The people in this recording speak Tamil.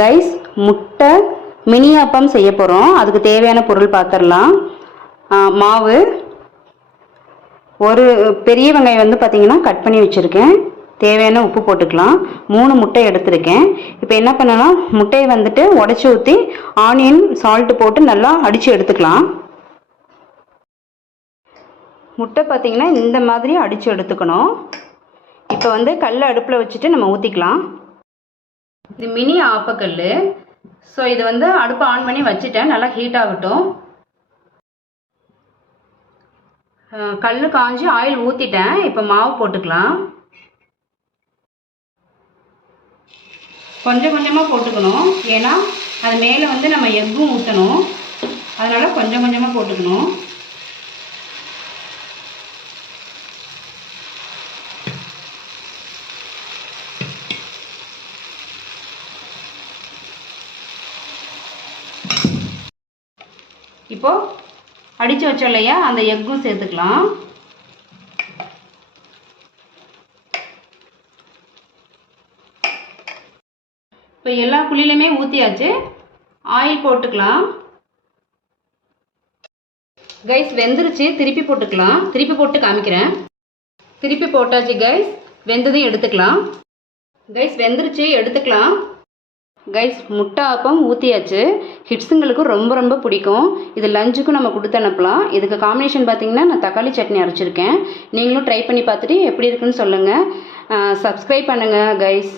கைஸ், முட்டை மினி அப்பம் செய்ய போகிறோம். அதுக்கு தேவையான பொருள் பார்த்துடலாம். மாவு, ஒரு பெரிய வெங்காயம் வந்து பார்த்திங்கன்னா கட் பண்ணி வச்சுருக்கேன். தேவையான உப்பு போட்டுக்கலாம். 3 முட்டை எடுத்திருக்கேன். இப்போ என்ன பண்ணனா, முட்டையை வந்துட்டு உடச்சி ஊற்றி ஆனியன் சால்ட்டு போட்டு நல்லா அடித்து எடுத்துக்கலாம். முட்டை பார்த்திங்கன்னா இந்த மாதிரி அடித்து எடுத்துக்கணும். இப்போ வந்து கல் அடுப்பில் வச்சுட்டு நம்ம ஊற்றிக்கலாம். இது மினி ஆப்பக்கல். ஸோ இது வந்து அடுப்பை ஆன் பண்ணி வச்சுட்டேன். நல்லா ஹீட் ஆகட்டும். கல் காஞ்சி ஆயில் ஊற்றிட்டேன். இப்போ மாவு போட்டுக்கலாம். கொஞ்சம் கொஞ்சமாக போட்டுக்கணும். ஏன்னா அது மேலே வந்து நம்ம எக்கும் ஊற்றணும். அதனால் கொஞ்சம் கொஞ்சமாக போட்டுக்கணும். இப்போது அடித்து வச்சோம் இல்லையா, அந்த எக்கும் சேர்த்துக்கலாம். இப்போ எல்லா குழியிலையுமே ஊற்றியாச்சு. ஆயில் போட்டுக்கலாம். கைஸ், வெந்துருச்சு. திருப்பி போட்டுக்கலாம். திருப்பி போட்டு காமிக்கிறேன். திருப்பி போட்டாச்சு கைஸ். வெந்ததையும் எடுத்துக்கலாம். கைஸ், வெந்துருச்சு, எடுத்துக்கலாம். கைஸ், முட்டை ஆப்பம் ஊற்றியாச்சு. கிட்ஸுங்களுக்கு ரொம்ப ரொம்ப பிடிக்கும். இது லஞ்சுக்கும் நம்ம கொடுத்து அனுப்பலாம். இதுக்கு காம்பினேஷன் பார்த்திங்கன்னா நான் தக்காளி சட்னி அரைச்சிருக்கேன். நீங்களும் ட்ரை பண்ணி பார்த்துட்டு எப்படி இருக்குன்னு சொல்லுங்கள். சப்ஸ்கிரைப் பண்ணுங்கள் கைஸ்.